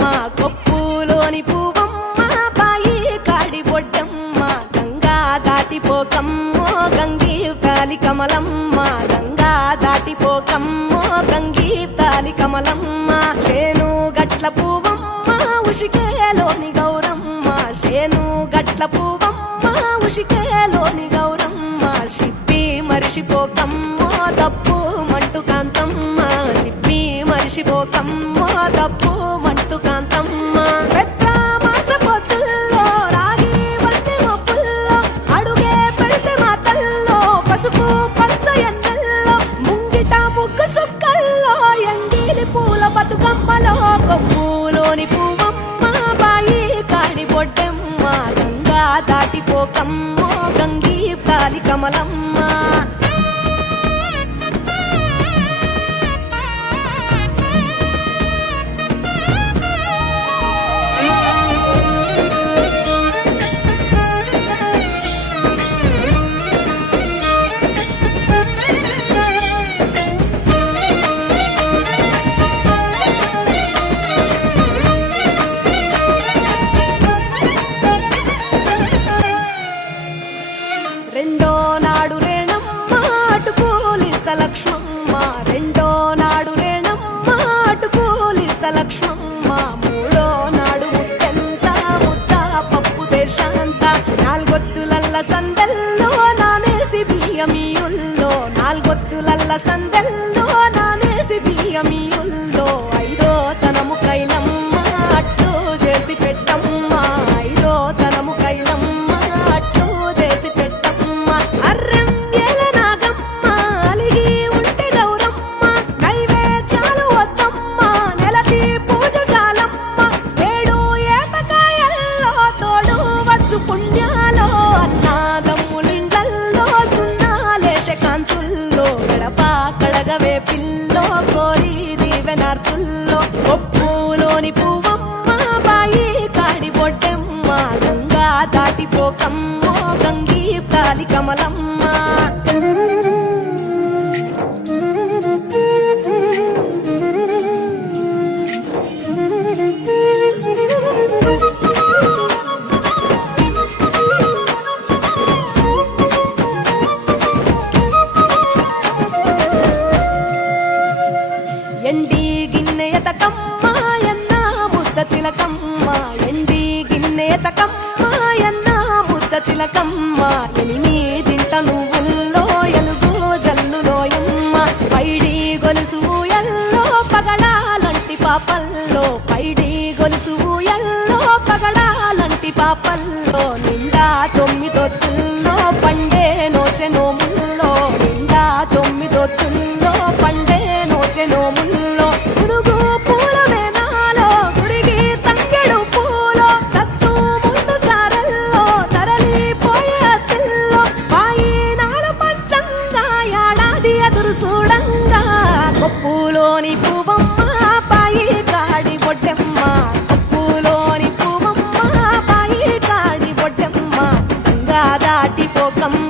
బొడ్డెమ్మ కొప్పులోని పువ్వమ్మ బాయి కాడి బొడ్డెమ్మ గంగా దాటిపోకమ్మో గంగీ తాలి కమలమ్మ గంగా దాటిపోకమ్మో గంగీ తాలి కమలమ్మ చేను గట్ల పువ్వమ్మ ఉషికేలోని గౌరమ్మ చేను గట్ల పువ్వమ్మ ఉషికేలోని గౌరమ్మ షిప్పి మరిషిపోకమ్మో తప్పు మంటు కాంతమ్మ షిప్పి మరిషిపోకమ్మో తప్పు మంటు కాంతమ్మ పెద్ద మాస పొత్తుల్లో రాగి వంటి మొప్పుల్లో అడుగే పెడితే మాతల్లో పసుపు పచ్చ ఎన్నెల్లో ముంగిట ముగ్గు సుక్కల్లో ఎంగిలి పూల బతుకమ్మలో కొప్పులోని పువ్వమ్మ బాయి కాడి బొడ్డెమ్మ గంగా దాటిపోకమ్మో గంగీ తాలి కమలమ్మ రెండో నాడు రేణమ్మ అటు పోలిస లక్ష్మమ్మ రెండో నాడు రేణమ్మ అటు పోలిస లక్ష్మమ్మ మూడో నాడు ముత్తెంత ముద్ద పప్పు దేశంత నాలుగొత్తులల్ల సందెల్లో నానేసి బియ్యమియుల్లో నాలుగొత్తులల్ల సందెల్లో నానేసి బియ్యమియుల్లో ఐదో తనము కైలమ్మ అట్టు చేసి పెట్టమ్మ ఐదో తనము కైలమ్మ అట్టు చేసి పెట్టమ్మ అర్రెం ఏల నాగమ్మ అలిగి ఉంటే గౌరమ్మ నైవేద్యాలు వద్దమ్మ నెలకి పూజశాలమ్మ ఏడు ఏపకాయల్లో తోడు వచ్చు పుణ్యాలో అన్నాదమ్ములిండ్లల్లో సున్నాలేశ కాంతుల్లో గడప కడగవే పిల్లో కోరి దీవెనార్తుల్లో కొప్పులోని పువ్వమ్మ బాయి కాడి బొడ్డెమ్మ గంగా దాటిపోకమ్మో గంగీ తాలి కమలమ్మ ఎండి గిన్నె ఎతకమ్మ ఎన్న ముద్ద చిలకమ్మ ఎండి గిన్నె ఎతకమ్మ ఎన్న ముద్ద చిలకమ్మ ఎనిమిదింట నువ్వుల్లో ఎలుగు జల్లులోయమ్మ పైడి గొలుసు ఎల్లో పగడాలంటి పాపల్లో పైడి గొలుసు ఎల్లో పగడాలంటి పాపల్లో నిండా తొమ్మిదొత్తుల్లో పండే నోచె నోముల్లో నిండా తొమ్మిదొత్తుల్లో పండే నోచె నోముల్లో పురుగు పూల మేనాలో గుడిగి తంగెడు పూలో సత్తు ముందు సారల్లో తరలిపోయే తిల్లో బాయి నాలు పంచంగా ఏడాది ఎదురు చూడంగా కొప్పులోని పువ్వమ్మ బాయి కాడి బొడ్డెమ్మ కొప్పులోని పువ్వమ్మ బాయి కాడి బొడ్డెమ్మ గంగా దాటిపోకమ్మ